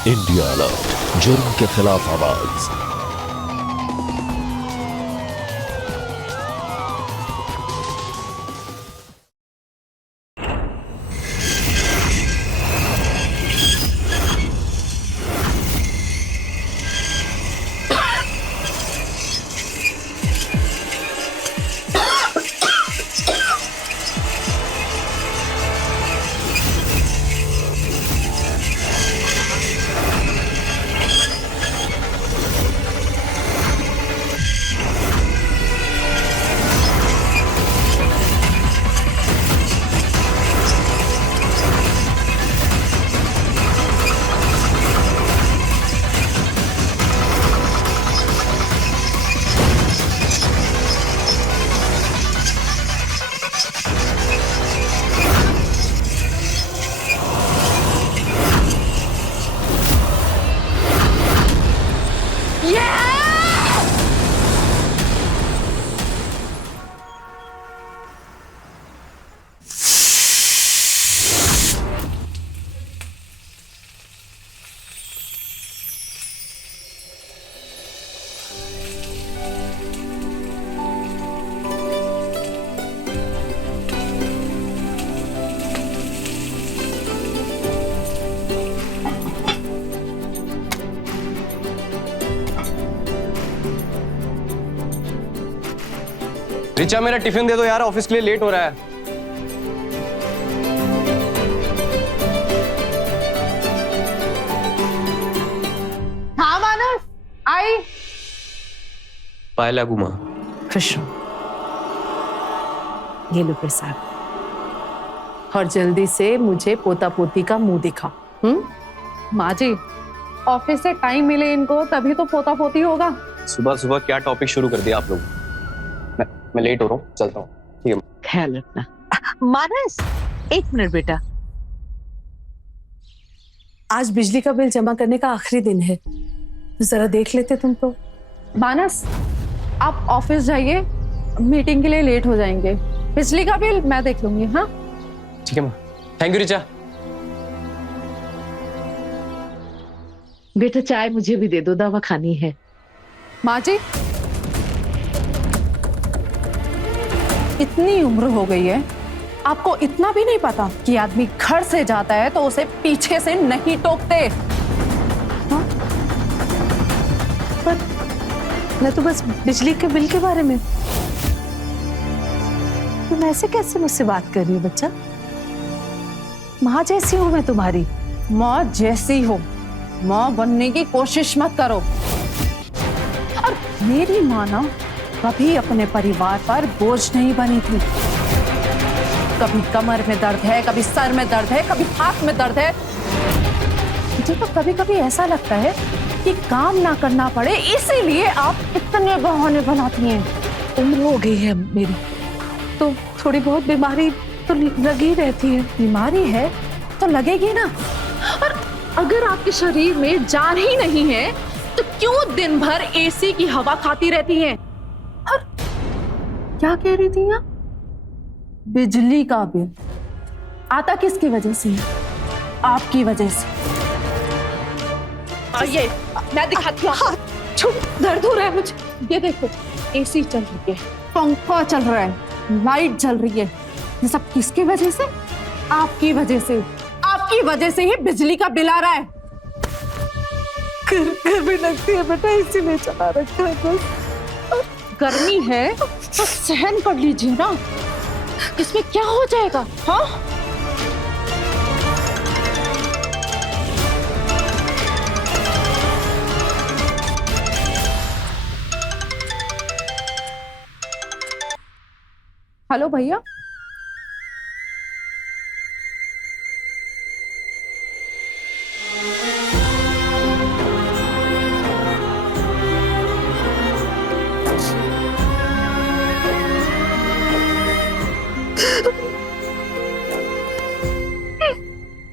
India alert, जुर्म के खिलाफ आवाज। रिचा, मेरा टिफिन दे दो यार, ऑफिस के लिए लेट हो रहा है। हाँ मानस, आई। पायला घुमा। खुश रहो। ये लो प्रसाद, और जल्दी से मुझे पोता पोती का मुंह दिखा। माँ जी, ऑफिस से टाइम मिले इनको तभी तो पोता पोती होगा। सुबह सुबह क्या टॉपिक शुरू कर दिया आप लोग। मैं लेट हो रहा हूँ, चलता हूँ। ठीक है, ख्याल रखना। मानस, एक मिनट बेटा। आज बिजली का बिल जमा करने का आखिरी दिन है, तो जरा देख लेते तुम तो। मानस, आप ऑफिस जाइए, मीटिंग के लिए लेट हो जाएंगे। बिजली का बिल मैं देख लूंगी। हाँ ठीक है माँ, थैंक यू रिचा। बेटा चाय मुझे भी दे दो, दवा खानी है। माँ जी, इतनी उम्र हो गई है, आपको इतना भी नहीं पता कि आदमी घर से जाता है तो उसे पीछे से नहीं टोकते। हाँ? पर मैं तो बस बिजली के बिल के बारे में। तुम ऐसे कैसे मुझसे बात कर रही हो बच्चा? माँ जैसी हूं मैं तुम्हारी। माँ जैसी हो, माँ बनने की कोशिश मत करो। और मेरी माँ ना कभी अपने परिवार पर बोझ नहीं बनी थी। कभी कमर में दर्द है, कभी सर में दर्द है, कभी हाथ में दर्द है। मुझे तो कभी कभी ऐसा लगता है कि काम ना करना पड़े, इसीलिए आप इतने बहाने बनाती हैं। उम्र हो गई है मेरी, तो थोड़ी बहुत बीमारी तो लगी रहती है। बीमारी है तो लगेगी ना। और अगर आपके शरीर में जान ही नहीं है तो क्यों दिन भर एसी की हवा खाती रहती हैं? और क्या कह रही थी आप? बिजली का बिल आता किसकी वजह से है? आपकी वजह से। ये मैं दिखाती हूँ। दर्द हो रहा है मुझे। ये देखो, एसी चल रही है, पंखा चल रहा है, लाइट जल रही है। ये सब किसकी वजह से? आपकी वजह से। आपकी वजह से ही बिजली का बिल आ रहा है। घर में लगती है बेटा, इसीलिए चला रखा है बस। गर्मी है तो सहन कर लीजिए ना, इसमें क्या हो जाएगा? हाँ, हेलो भैया।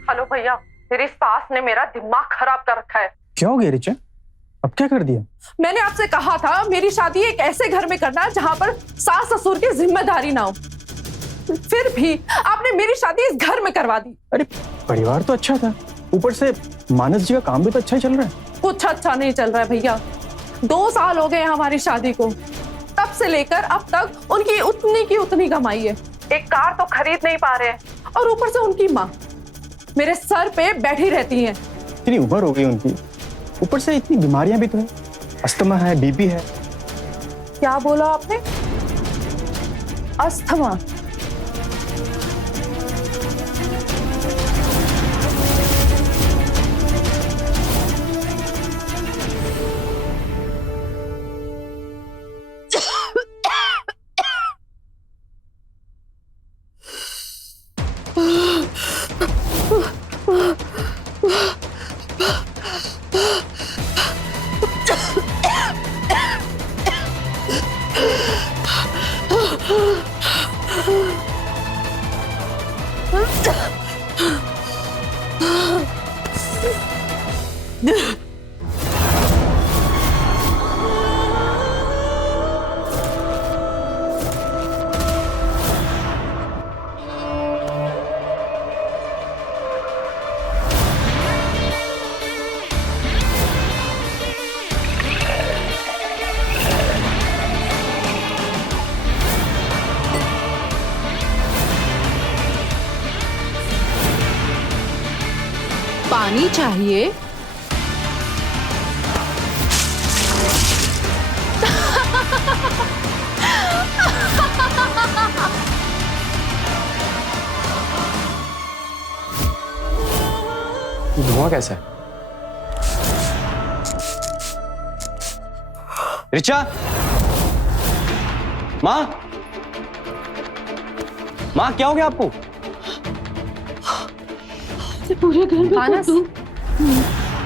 हेलो भैया, मेरी सास ने मेरा दिमाग खराब कर रखा है। क्या हो गया रिचा? अब क्या कर दिया? मैंने आपसे कहा था मेरी शादी एक ऐसे घर में करना जहां पर सास ससुर की जिम्मेदारी ना हो, फिर भी आपने मेरी शादी इस घर में करवा दी। अरे परिवार तो अच्छा था, ऊपर से मानस जी का काम भी तो अच्छा ही चल रहा है। कुछ अच्छा नहीं चल रहा है भैया। 2 साल हो गए हैं हमारी शादी को, तब से लेकर अब तक उनकी उतनी की उतनी कमाई है। एक कार तो खरीद नहीं पा रहे हैं, और ऊपर से उनकी माँ मेरे सर पे बैठी रहती है। इतनी उम्र हो गई उनकी, ऊपर से इतनी बीमारियां भी तो है, अस्थमा है, बीपी है। क्या बोला आपने? अस्थमा? पानी चाहिए? धुआं कैसा है? रिचा, माँ, माँ क्या हो गया आपको? पूरे घर में मानस,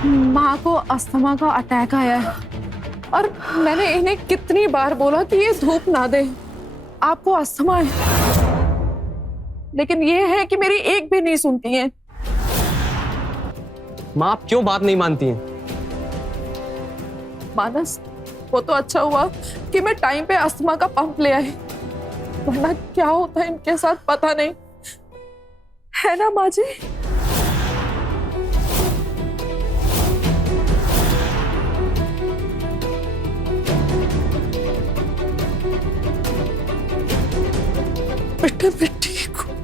माँ को अस्थमा का अटैक आया है, और मैंने इन्हें कितनी बार बोला कि ये धूप ना दे, आपको अस्थमा है, लेकिन ये है कि मेरी एक भी नहीं सुनती है। माँ आप क्यों बात नहीं मानती हैं? मानस, वो तो अच्छा हुआ कि मैं टाइम पे अस्थमा का पंप ले आई, वरना क्या होता है इनके साथ पता नहीं, है ना माँ जी? बेटा मैं ठीक हूँ।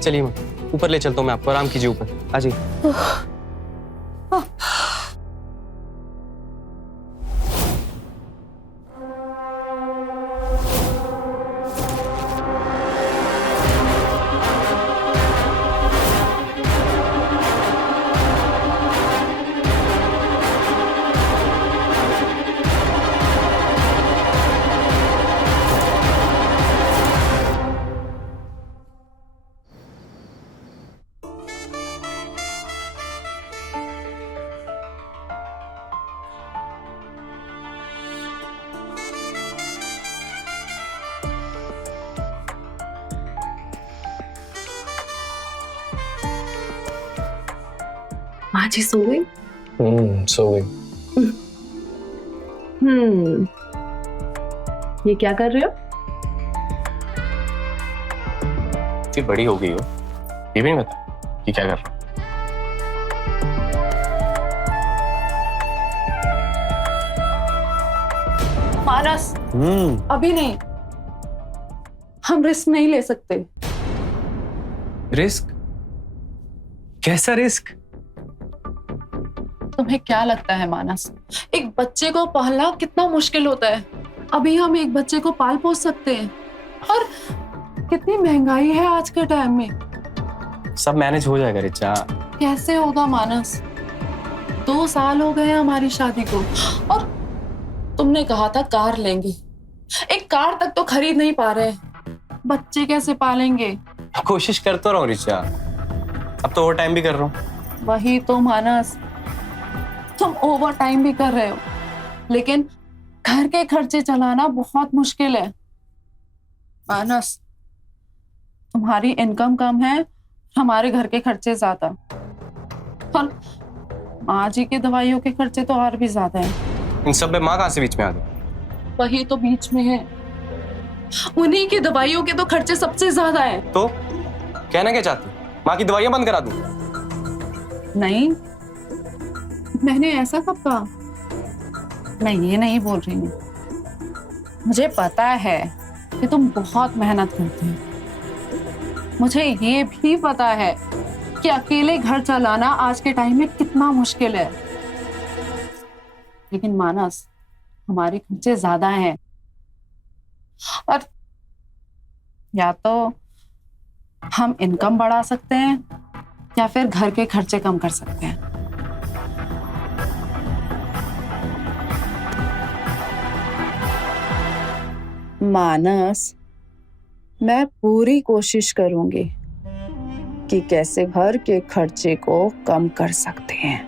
चलिए माँ, ऊपर ले चलता हूँ मैं आपको, आराम कीजिए ऊपर आ जाइए। माँ जी सो गई? सो गई। ये क्या कर रहे हो? इतनी बड़ी हो गई हो, ये भी नहीं पता कि क्या कर रहा हूँ। मानस, अभी नहीं, हम रिस्क नहीं ले सकते। रिस्क? कैसा रिस्क? तुम्हें क्या लगता है मानस, एक बच्चे को पालना कितना मुश्किल होता है? अभी हम एक बच्चे को पाल पोस सकते हैं, और कितनी महंगाई है आज के टाइम में। सब मैनेज हो जाएगा रिचा। कैसे होगा मानस? 2 साल हो गए हमारी शादी को, और तुमने कहा था कार लेंगे, एक कार तक तो खरीद नहीं पा रहे, बच्चे कैसे पालेंगे? कोशिश करता रहा हूँ रिचा, अब तो ओवर टाइम भी कर रहा हूँ। वही तो मानस, तुम ओवर टाइम भी कर रहे हो, लेकिन घर के खर्चे चलाना बहुत मुश्किल है। मानस, तुम्हारी इनकम कम है, हमारे घर के खर्चे ज्यादा, और माँ जी की दवाइयों के खर्चे तो और भी ज्यादा हैं। इन सब में माँ कहाँ से बीच में आ गई? वही तो बीच में है, उन्हीं की दवाइयों के तो खर्चे सबसे ज्यादा हैं। तो कहना क्या चाहती? माँ की दवाइयाँ बंद करा दूं? नहीं, मैंने ऐसा कब कहा? मैं ये नहीं बोल रही हूँ। मुझे पता है कि तुम बहुत मेहनत करती हो। मुझे ये भी पता है कि अकेले घर चलाना आज के टाइम में कितना मुश्किल है। लेकिन मानस, हमारे खर्चे ज्यादा हैं और या तो हम इनकम बढ़ा सकते हैं या फिर घर के खर्चे कम कर सकते हैं। मानस, मैं पूरी कोशिश करूंगी कि कैसे घर के खर्चे को कम कर सकते हैं।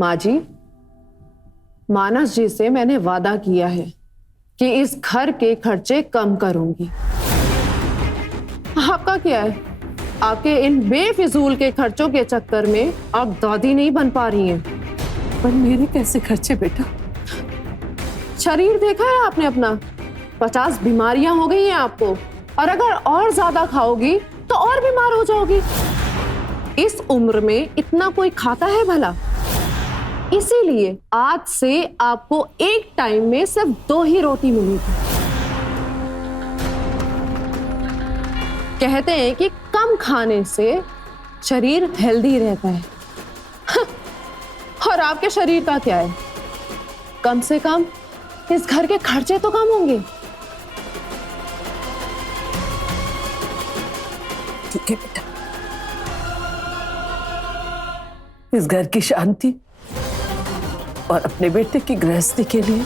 माँ जी, मानस जी से मैंने वादा किया है कि इस घर के खर्चे कम करूंगी। आपका क्या है? आपके इन बेफिजूल के खर्चों के चक्कर में आप दादी नहीं बन पा रही हैं। पर मेरे कैसे खर्चे बेटा? शरीर देखा है आपने अपना? 50 बीमारियां हो गई हैं आपको, और अगर और ज्यादा खाओगी तो और बीमार हो जाओगी। इस उम्र में इतना कोई खाता है भला? इसीलिए आज से आपको एक टाइम में सिर्फ 2 ही रोटी मिलेगी। कहते हैं कि कम खाने से शरीर हेल्दी रहता है। और आपके शरीर का क्या है? कम से कम इस घर के खर्चे तो कम होंगे। ठीक है बेटा, इस घर की शांति और अपने बेटे की गृहस्थी के लिए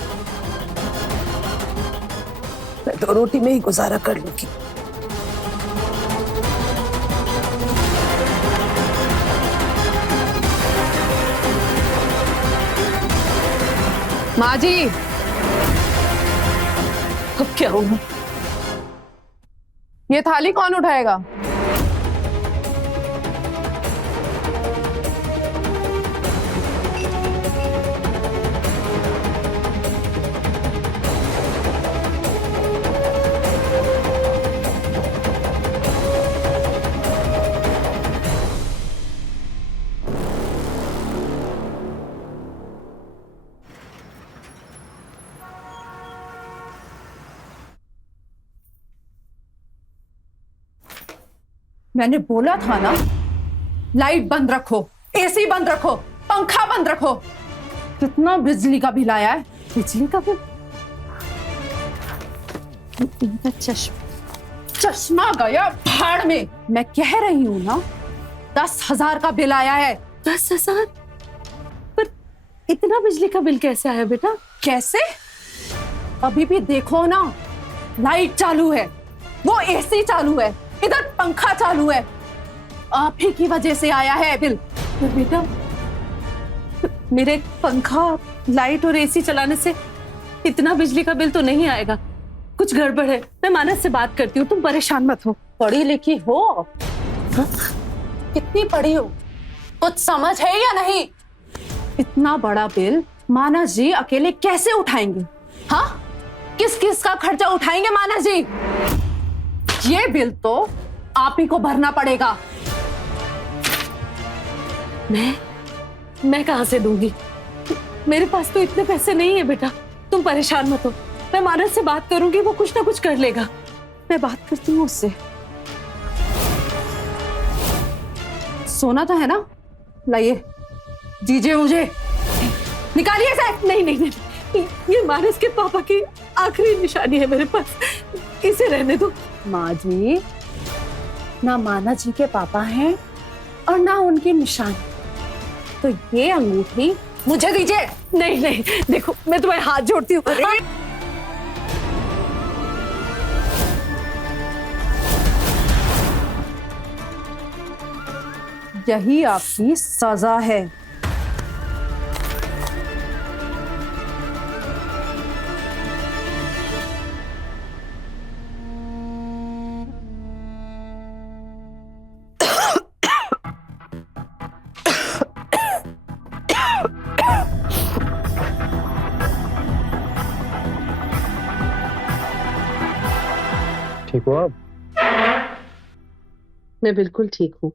मैं 2 रोटी में ही गुजारा कर लूंगी। माँ जी, अब क्या होगा? ये थाली कौन उठाएगा? मैंने बोला था ना, लाइट बंद रखो, एसी बंद रखो, पंखा बंद रखो। कितना बिजली का बिल आया है? बिजली का बिल? इनका चश्मा गया भाड़ में। मैं कह रही हूं ना, 10,000 का बिल आया है। 10,000? पर इतना बिजली का बिल कैसे आया बेटा? कैसे? अभी भी देखो ना, लाइट चालू है, वो एसी चालू है, इधर पंखा चालू है। आप ही की वजह से आया है बिल। पर बेटा, मेरे पंखा, लाइट और एसी चलाने से इतना बिजली का बिल तो नहीं आएगा। कुछ गड़बड़ है। मैं मानस से बात करती हूँ, तुम परेशान मत हो। पढ़ी लिखी हो? हाँ? कितनी पढ़ी हो? कुछ समझ है या नहीं? इतना बड़ा बिल मानस जी अकेले कैसे उठाएंगे? हाँ, किस किस का खर्चा उठाएंगे मानस जी? ये बिल तो आप ही को भरना पड़ेगा। मैं कहां से दूंगी? मेरे पास तो इतने पैसे नहीं है बेटा। तुम परेशान मत हो, मैं मानस से बात करूंगी, वो कुछ ना कुछ कर लेगा। मैं बात करती हूँ उससे। सोना तो है ना? लाइए, दीजिए मुझे। निकालिए इसे। नहीं नहीं नहीं, ये मानस के पापा की आखिरी निशानी है मेरे पास, इसे रहने दो। माँ जी, ना मानस जी के पापा हैं और ना उनकी निशानी, तो ये अंगूठी मुझे दीजिए। नहीं नहीं, देखो मैं तुम्हारे हाथ जोड़ती हूँ। यही आपकी सजा है। ठीक हो आप? मैं बिल्कुल ठीक हूँ।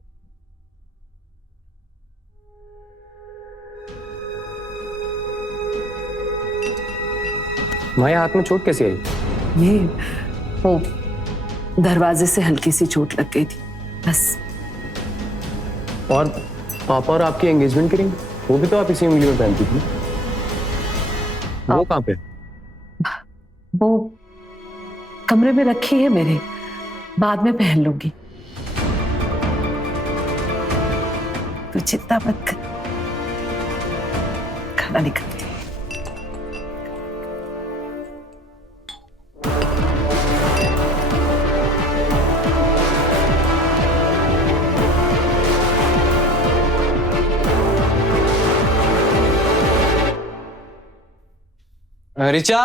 माया, हाथ में चोट कैसे आई? ये वो दरवाजे से हल्की सी चोट लग गई थी बस। और पापा और आपकी एंगेजमेंट की रिंग, वो भी तो आप इसी उंगली में पहनती थी। वो कहाँ पे? वो कमरे में रखी है मेरे, बाद में पहन लूंगी। तू चिंता मत कर, खाना निकल। रिचा,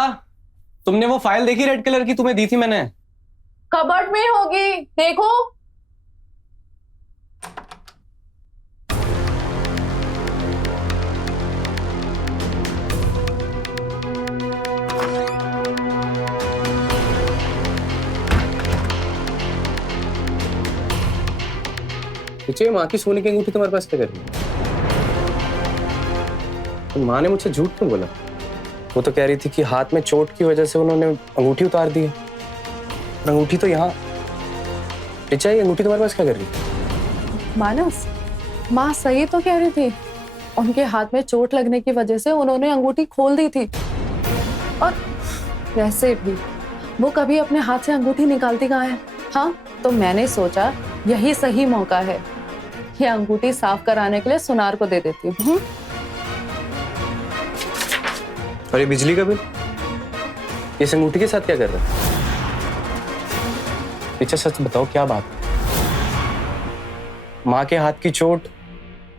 तुमने वो फाइल देखी रेड कलर की, तुम्हें दी थी मैंने? कबर्ड में होगी, देखो। रिचा, माँ की सोने की अंगूठी तुम्हारे पास क्या कर रही है? तो माँ ने मुझसे झूठ क्यों बोला? वो तो कह रही थी कि हाथ में चोट की वजह से उन्होंने अंगूठी उतार दी है। और अंगूठी तो यहाँ। रिचा, ये अंगूठी तुम्हारे पास क्या कर रही है? मानस, माँ सही तो कह रही थी। उनके हाथ में चोट लगने की वजह से उन्होंने अंगूठी खोल दी थी। और वैसे भी वो कभी अपने हाथ से अंगूठी निकालती कहाँ है? हाँ, तो मैंने सोचा यही सही मौका है, ये अंगूठी साफ कराने के लिए सुनार को दे देती हूँ। और ये बिजली का बिल, इस अंगूठी के साथ क्या कर रहा है? रिचा, सच बताओ, क्या बात है? माँ के हाथ की चोट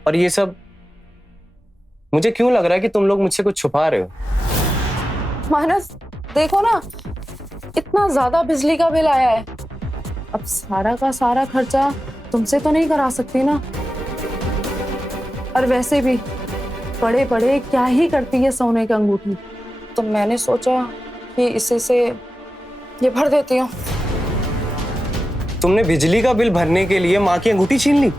और ये सब, मुझे क्यों लग रहा है कि तुम लोग मुझसे कुछ छुपा रहे हो। मानस, देखो ना, इतना ज्यादा बिजली का बिल आया है। अब सारा का सारा खर्चा तुमसे तो नहीं करा सकती ना। और वैसे भी पड़े पड़े क्या ही करती है सोने की अंगूठी, तो मैंने सोचा कि इसी से ये भर देती हूँ। तुमने बिजली का बिल भरने के लिए माँ की अंगूठी छीन ली?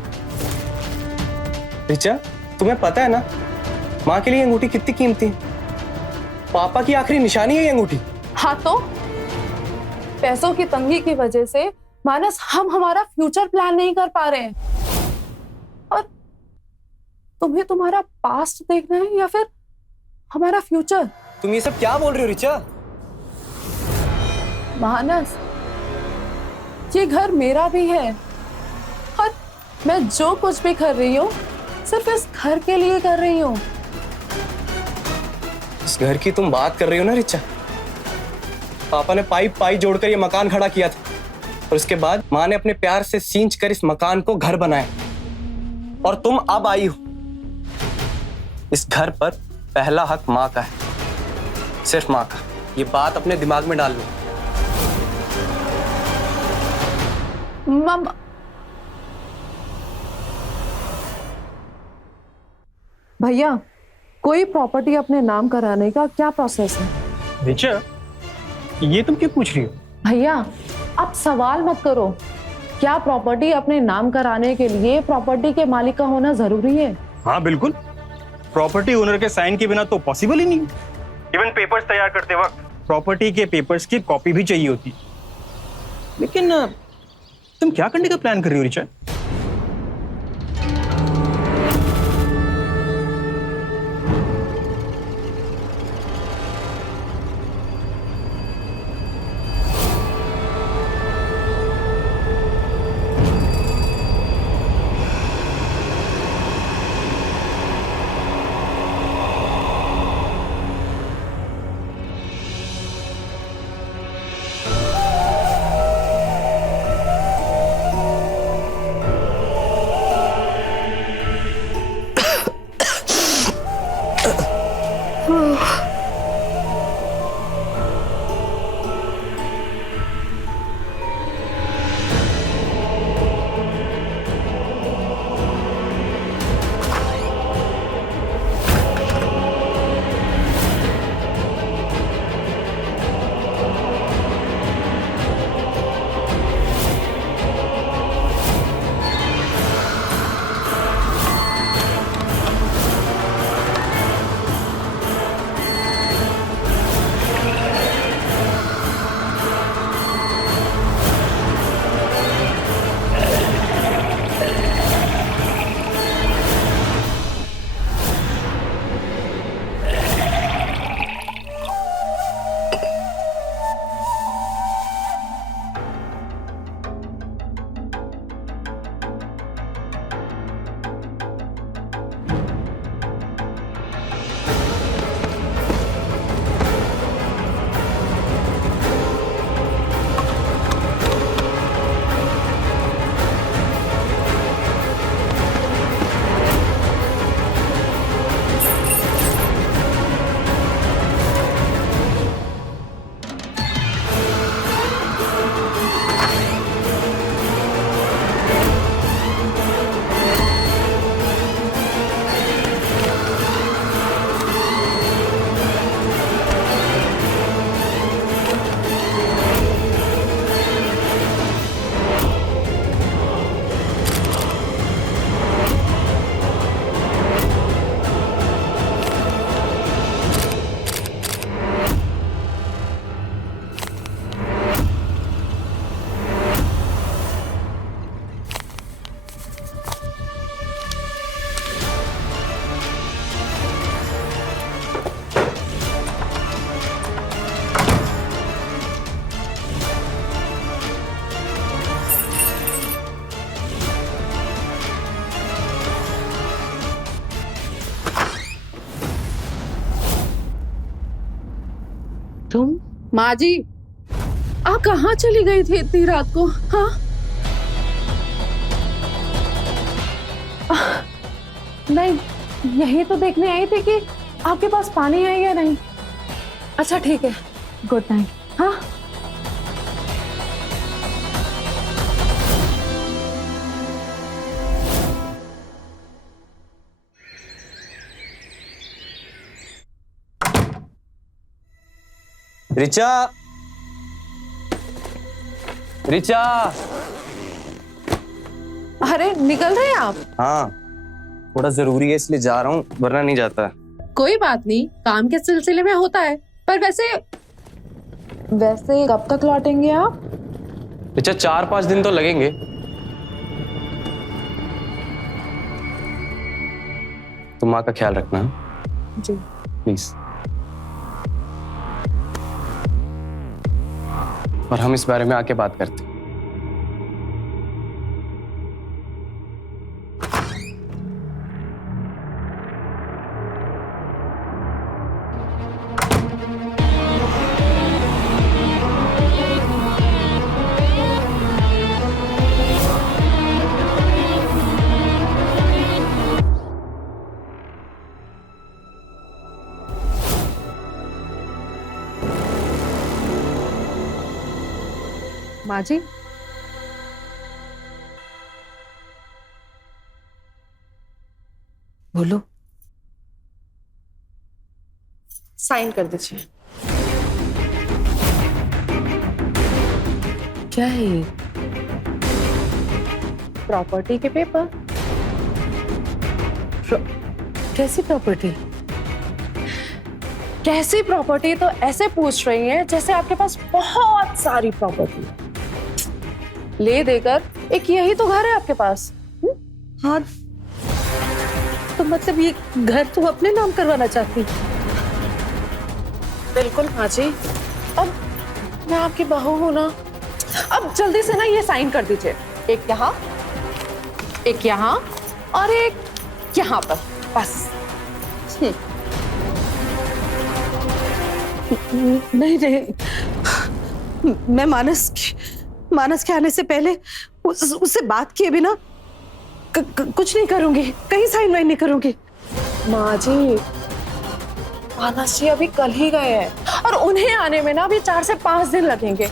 रिचा, तुम्हें पता है ना माँ के लिए अंगूठी कितनी कीमती है? पापा की आखिरी निशानी है ये अंगूठी। हाँ, तो पैसों की तंगी की वजह से मानस हम हमारा फ्यूचर प्लान नहीं कर पा रहे हैं। और तुम्हें तुम्हारा पास्ट देखना है या फिर हमारा फ्यूचर? तुम ये सब क्या बोल रही हो रिचा? मानस, ये घर मेरा भी है और मैं जो कुछ भी कर रही हूँ सिर्फ इस घर के लिए कर रही हूँ। इस घर की तुम बात कर रही हो ना रिचा? पापा ने पाई जोड़कर ये मकान खड़ा किया था और उसके बाद माँ ने अपने प्यार से सींच कर इस मकान को घर बनाया। और तुम अब आई हो। इस घर पर पहला हक माँ का है, सिर्फ माँ का। ये बात अपने दिमाग में डाल लो। मम्मा, भैया, कोई प्रॉपर्टी अपने नाम कराने का क्या प्रोसेस है? रिचा, ये तुम क्यों पूछ रही हो? भैया, आप सवाल मत करो। क्या प्रॉपर्टी अपने नाम कराने के लिए प्रॉपर्टी के मालिक का होना जरूरी है? हाँ बिल्कुल, प्रॉपर्टी ओनर के साइन के बिना तो पॉसिबल ही नहीं। इवन पेपर्स तैयार करते वक्त प्रॉपर्टी के पेपर्स की कॉपी भी चाहिए होती। लेकिन तुम क्या करने का प्लान कर रही हो रिचा? माँ जी, आप कहाँ चली गई थी इतनी रात को? हाँ, नहीं, यही तो देखने आई थी कि आपके पास पानी है या नहीं। अच्छा ठीक है, गुड नाइट। हाँ, रिचा, रिचा। अरे निकल रहे हैं आप? हाँ, थोड़ा जरूरी है इसलिए जा रहा हूँ, वरना नहीं जाता। कोई बात नहीं, काम के सिलसिले में होता है। पर वैसे कब तक लौटेंगे आप? रिचा, 4-5 दिन तो लगेंगे। तुम माँ का ख्याल रखना जी। प्लीज। और हम इस बारे में आके बात करते हैं। माँ जी, बोलो। साइन कर दीजिए। क्या है ये? प्रॉपर्टी के पेपर। कैसी प्रॉपर्टी? कैसी प्रॉपर्टी तो ऐसे पूछ रही हैं जैसे आपके पास बहुत सारी प्रॉपर्टी है। ले देकर एक यही तो घर है आपके पास। हाँ, तो मतलब ये घर तुम अपने नाम करवाना चाहती? बिल्कुल हाँ जी। अब मैं आपकी बहू हूं ना, अब जल्दी से ना ये साइन कर दीजिए। एक यहाँ और एक यहाँ पर, बस। नहीं नहीं, मैं मानस के आने से पहले उससे बात किए बिना कुछ नहीं करूंगी, कहीं साइन वाइन नहीं करूंगी। माँ जी, मानस जी अभी कल ही गए हैं और उन्हें आने में ना अभी 4 से 5 दिन लगेंगे।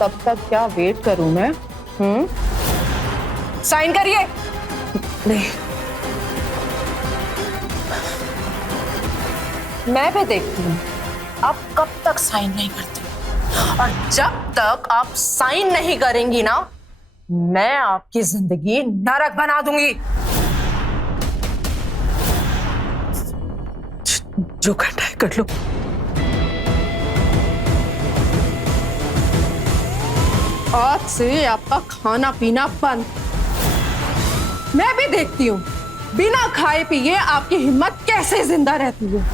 तब तक क्या वेट करूं मैं? साइन करिए। नहीं, मैं भी देखती हूँ आप कब तक साइन नहीं करती, और जब तक आप साइन नहीं करेंगी ना, मैं आपकी जिंदगी नरक बना दूंगी। जो करना है कर लो। आज से आपका खाना पीना बंद। मैं भी देखती हूँ बिना खाए पिए आपकी हिम्मत कैसे जिंदा रहती है।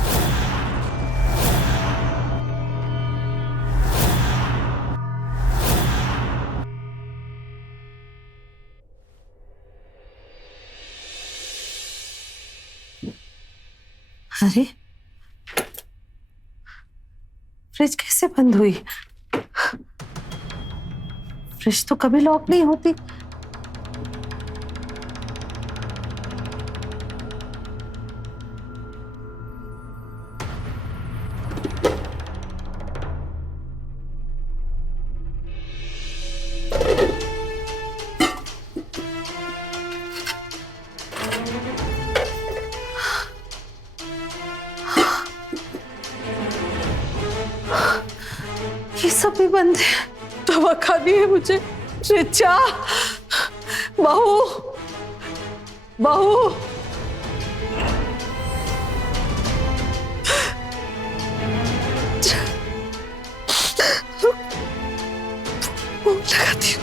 अरे, फ्रिज कैसे बंद हुई? फ्रिज तो कभी लॉक नहीं होती। ये सब भी बंद है। दवा खानी है मुझे। रिचा, बहू, बहू, लगाती हूँ।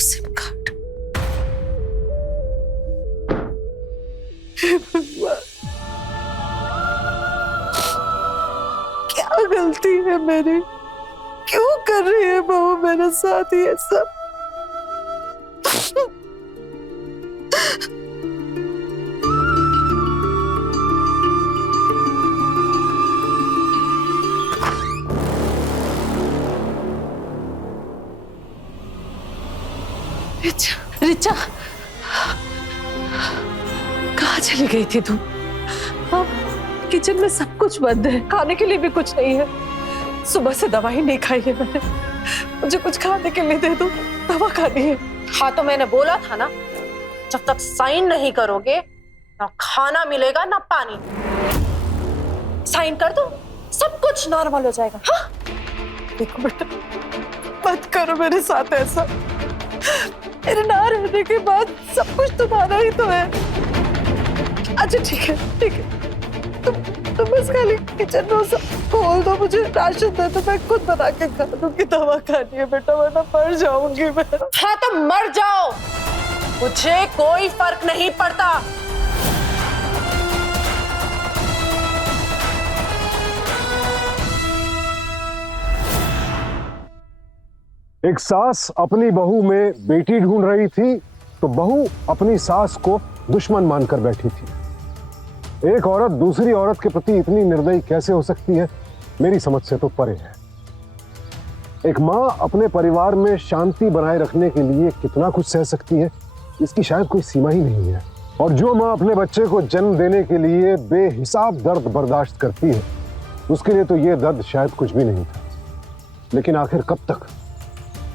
SIM card. क्या गलती है मेरी? क्यों कर रही है बहू मेरे साथ ये सब? रिचा, कहाँ चली गई थी तुम? अब किचन में सब कुछ बंद है, खाने के लिए भी कुछ नहीं है। सुबह से दवाई नहीं खाई है मैंने, मुझे कुछ खाने के लिए दे दो, दवा खानी है। हाँ तो मैंने बोला था ना, जब तक साइन नहीं करोगे ना खाना मिलेगा ना पानी। साइन कर दो, सब कुछ नॉर्मल हो जाएगा। हाँ? देखो बेटा, मत करो मेरे साथ ऐसा। मेरे ना रहने के बाद सब कुछ तुम्हारा ही तो है। अच्छा ठीक है, ठीक है, तुम बस खाली किचन में सब खोल दो, मुझे राशन दे दो, मैं खुद बना के खा दूंगी। दवा खानी है बेटा, वरना मर जाऊंगी मैं। हाँ तो मर जाओ, मुझे कोई फर्क नहीं पड़ता। एक सास अपनी बहू में बेटी ढूंढ रही थी तो बहू अपनी सास को दुश्मन मानकर बैठी थी। एक औरत दूसरी औरत के प्रति इतनी निर्दयी कैसे हो सकती है, मेरी समझ से तो परे है। एक मां अपने परिवार में शांति बनाए रखने के लिए कितना कुछ सह सकती है, इसकी शायद कोई सीमा ही नहीं है। और जो मां अपने बच्चे को जन्म देने के लिए बेहिसाब दर्द बर्दाश्त करती है, उसके लिए तो यह दर्द शायद कुछ भी नहीं था। लेकिन आखिर कब तक?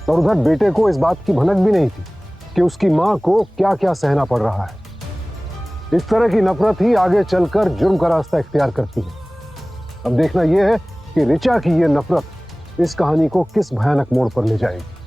और उधर बेटे को इस बात की भनक भी नहीं थी कि उसकी मां को क्या क्या सहना पड़ रहा है। इस तरह की नफरत ही आगे चलकर जुर्म का रास्ता इख्तियार करती है। अब देखना यह है कि ऋचा की यह नफरत इस कहानी को किस भयानक मोड़ पर ले जाएगी।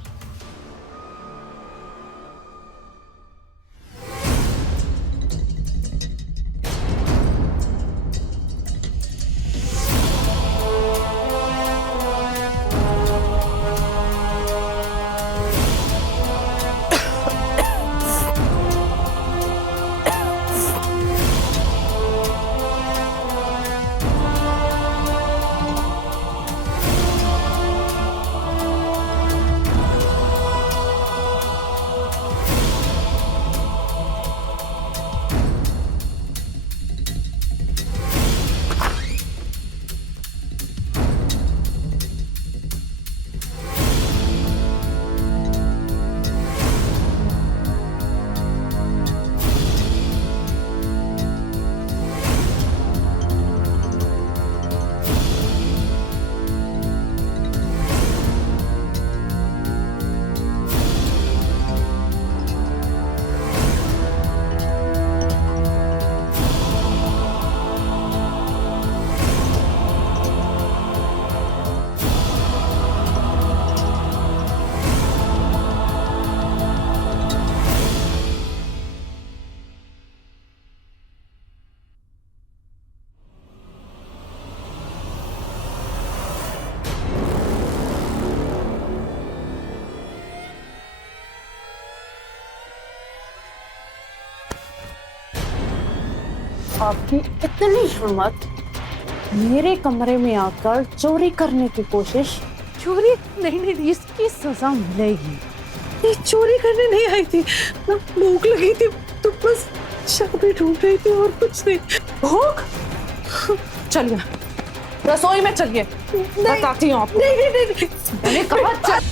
आपकी इतनी हिम्मत, मेरे कमरे में आकर चोरी करने की कोशिश। चोरी नहीं, इसकी सजा मिलेगी। ये चोरी करने नहीं आई थी ना, भूख लगी थी तो बस चाबी ढूंढ रही थी और कुछ नहीं। भूख? चलिए रसोई में चलिए, बताती हूँ आपको। नहीं। मैंने कहा चल।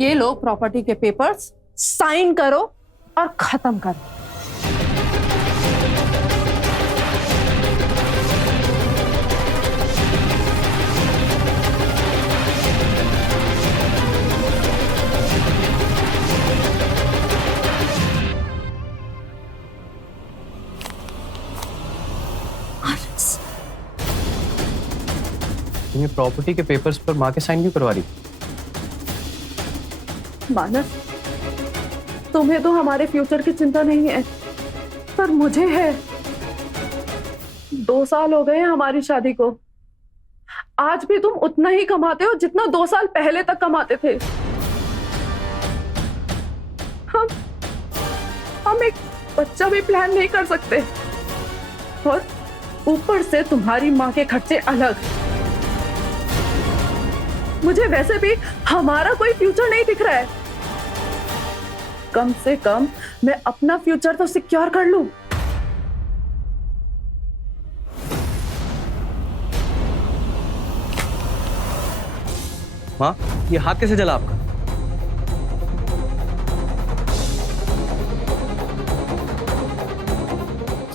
ये लो प्रॉपर्टी के पेपर्स, साइन करो और खत्म करो। ये प्रॉपर्टी के पेपर्स पर माँ के साइन क्यों करवा रही? मानस, तुम्हें तो हमारे फ्यूचर की चिंता नहीं है, पर मुझे है। 2 साल हो गए हैं हमारी शादी को। आज भी तुम उतना ही कमाते हो जितना 2 साल पहले तक कमाते थे। हम एक बच्चा भी प्लान नहीं कर सकते। और ऊपर से तुम्हारी माँ के खर्चे अलग। मुझे वैसे भी हमारा कोई फ्यूचर नहीं दिख रहा है। कम से कम मैं अपना फ्यूचर तो सिक्योर कर लूं। माँ, ये हाथ कैसे जला आपका?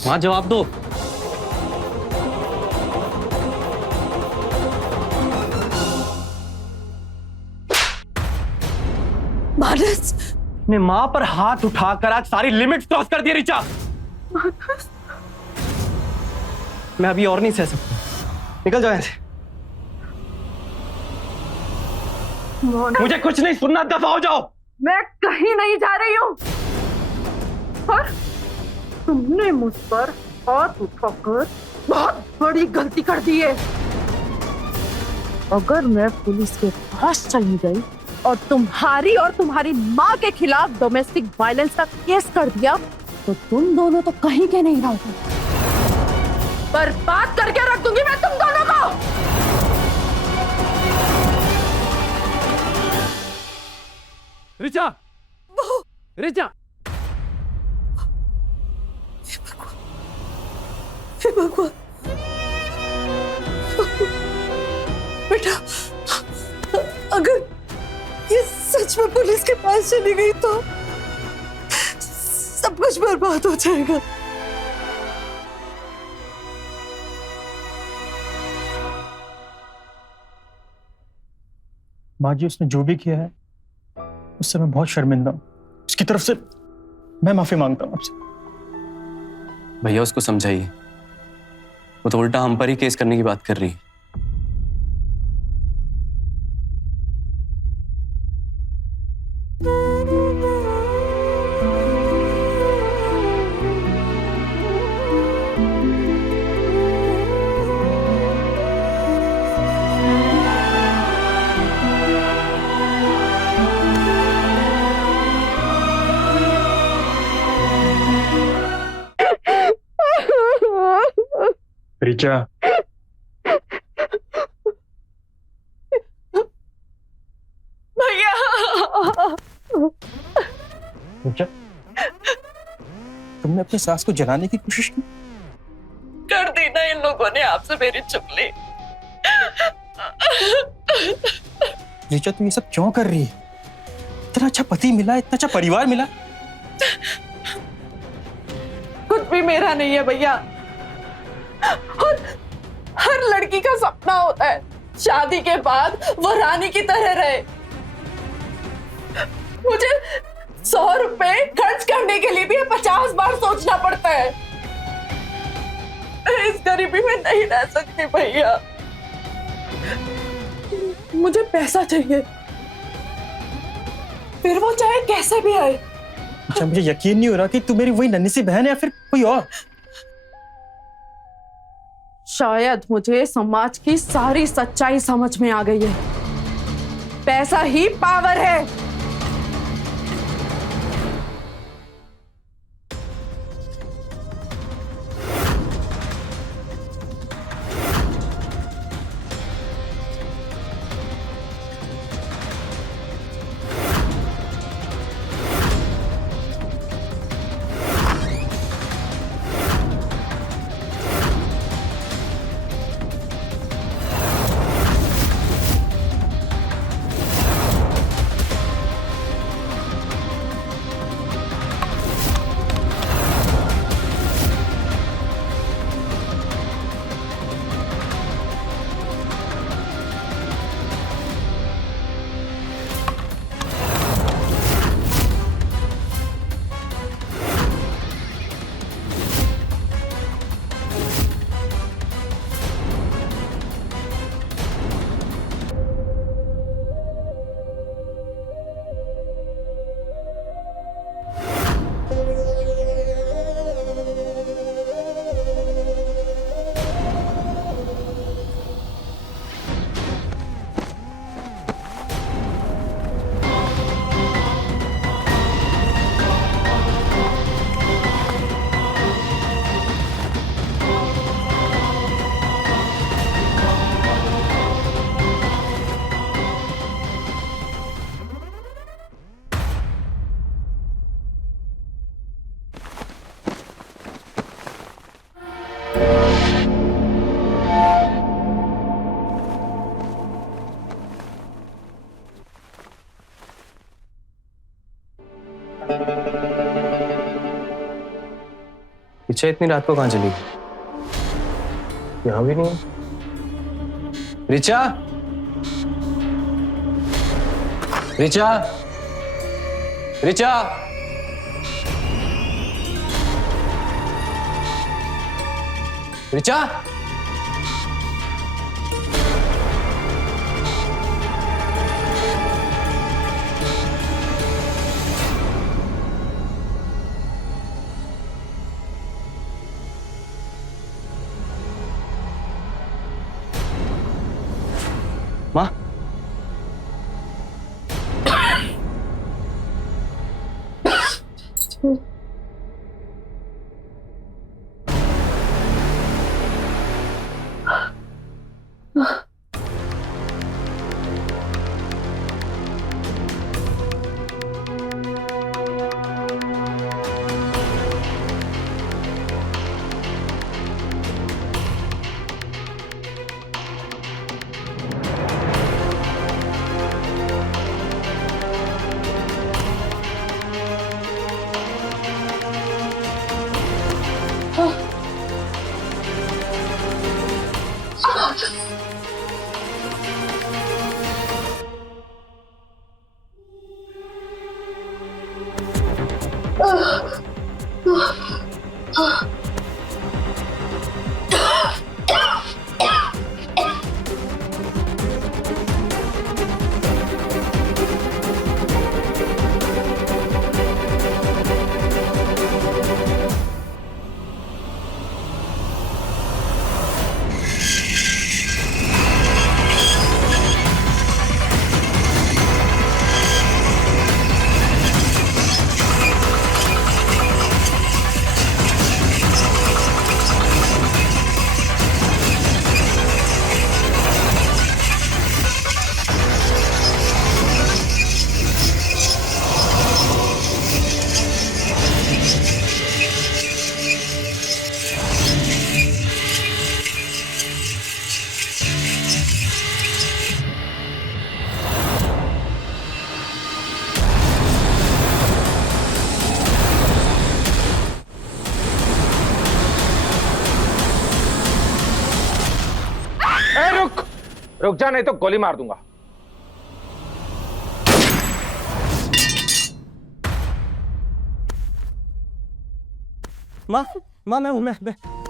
माँ जवाब दो। मानस, ने माँ पर हाथ उठाकर आज सारी लिमिट्स क्रॉस कर दी ऋचा। मैं अभी और नहीं सह सकता, निकल जाओ यहाँ से। मुझे कुछ नहीं सुनना, दफा हो जाओ। मैं कहीं नहीं जा रही हूँ। और तुमने मुझ पर हाथ उठाकर बहुत बड़ी गलती कर दी है। अगर मैं पुलिस के पास चली गई और तुम्हारी माँ के खिलाफ डोमेस्टिक वायलेंस का केस कर दिया तो तुम दोनों तो कहीं के नहीं रहोगे। बर्बाद करके रख दूंगी मैं तुम दोनों को। ऋचा, ऋचा, हे भगवान, बेटा, अगर ये सच में पुलिस के पास चली गई तो सब कुछ बर्बाद हो जाएगा। माँ जी, उसने जो भी किया है उससे मैं बहुत शर्मिंदा हूँ। उसकी तरफ से मैं माफी मांगता हूँ आपसे। भैया उसको समझाइए, वो तो उल्टा हम पर ही केस करने की बात कर रही है। ऋचा, भैया, ऋचा, तुमने अपनी सास को जलाने की कोशिश की? कर दी ना इन लोगों ने आपसे मेरी चुगली। ऋचा, तुम ये सब क्यों कर रही है? इतना अच्छा पति मिला, इतना अच्छा परिवार मिला। कुछ भी मेरा नहीं है भैया। और हर लड़की का सपना होता है शादी के बाद वो रानी की तरह रहे। मुझे 100 रुपए खर्च करने के लिए भी 50 बार सोचना पड़ता है। इस गरीबी में नहीं रह सकती भैया। मुझे पैसा चाहिए, फिर वो चाहे कैसे भी आए। अच्छा, मुझे यकीन नहीं हो रहा कि तू मेरी वही नन्ही सी बहन है या फिर कोई और। शायद मुझे समाज की सारी सच्चाई समझ में आ गई है। पैसा ही पावर है। रिचा इतनी रात को कहां चली गई? यहां भी नहीं है। रिचा, रिचा, रिचा, रिचा, माँ, रुक जा नहीं तो गोली मार दूंगा। माँ, माँ मैं हूँ, मैं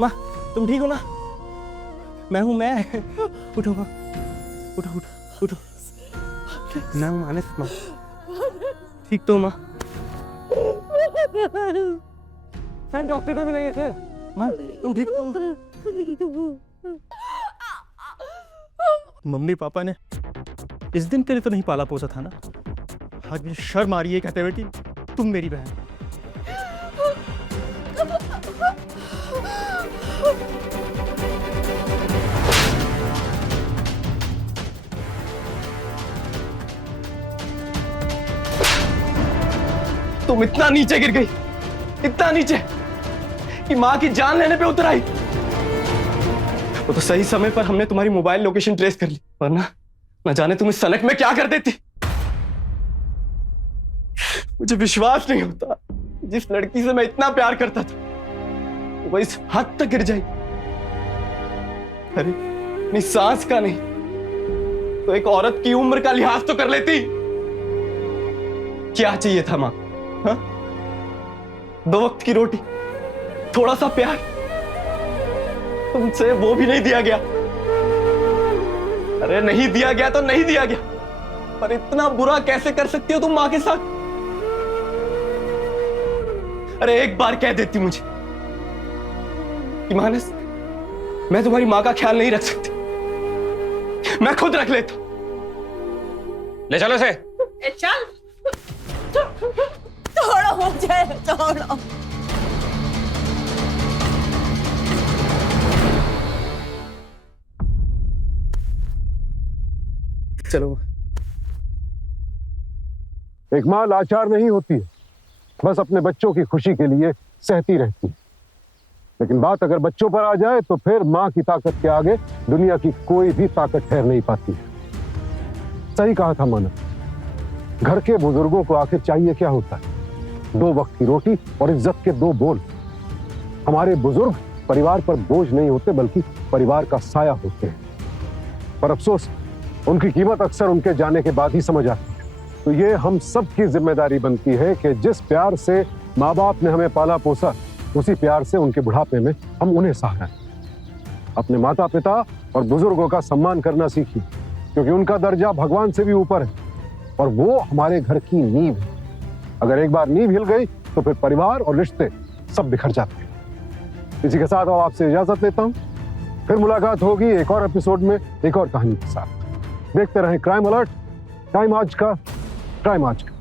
माँ तुम ठीक हो ना? मैं हूँ, मैं। उठो माँ, उठो उठो उठो। मैं हूँ मानस, माँ ठीक तो माँ? डॉक्टर को भी नहीं थे माँ, तुम ठीक तो? मम्मी पापा ने इस दिन तेरे तो नहीं पाला पोसा था ना। आज मुझे शर्म आ रही है कहते हुए कि तुम मेरी बहन। तुम इतना नीचे गिर गई, इतना नीचे कि माँ की जान लेने पे उतर आई। वो तो सही समय पर हमने तुम्हारी मोबाइल लोकेशन ट्रेस कर ली, वरना न जाने तुम इस सनक में क्या कर देती। मुझे विश्वास नहीं होता, जिस लड़की से मैं इतना प्यार करता था वो इस हद तक गिर जाए। अरे अपनी सांस का नहीं तो एक औरत की उम्र का लिहाज तो कर लेती। क्या चाहिए था मां? हाँ? 2 वक्त की रोटी, थोड़ा सा प्यार, तुमसे वो भी नहीं दिया गया। अरे नहीं दिया गया तो नहीं दिया गया, पर इतना बुरा कैसे कर सकती हो तुम मां के साथ? अरे एक बार कह देती मुझे कि मानस, मैं तुम्हारी मां का ख्याल नहीं रख सकती, मैं खुद रख लेता। ले चलो इसे। चल, छोड़ो मुझे, छोड़ो। चलो। एक मां लाचार नहीं होती है, बस अपने बच्चों की खुशी के लिए सहती रहती है। लेकिन बात अगर बच्चों पर आ जाए तो फिर मां की ताकत के आगे दुनिया की कोई भी ताकत ठहर नहीं पाती है। सही कहा था मानव, घर के बुजुर्गों को आखिर चाहिए क्या होता है? 2 वक्त की रोटी और इज्जत के 2 बोल। हमारे बुजुर्ग परिवार पर बोझ नहीं होते बल्कि परिवार का साया होते हैं, पर अफसोस उनकी कीमत अक्सर उनके जाने के बाद ही समझ आती है। तो ये हम सब की जिम्मेदारी बनती है कि जिस प्यार से माँ बाप ने हमें पाला पोसा, उसी प्यार से उनके बुढ़ापे में हम उन्हें सहाराएं। अपने माता पिता और बुजुर्गों का सम्मान करना सीखिए, क्योंकि उनका दर्जा भगवान से भी ऊपर है और वो हमारे घर की नींव है। अगर एक बार नींव हिल गई तो फिर परिवार और रिश्ते सब बिखर जाते हैं। इसी के साथ अब आपसे इजाजत लेता हूं। फिर मुलाकात होगी एक और एपिसोड में एक और कहानी के साथ। देखते रहें क्राइम अलर्ट। टाइम आज का।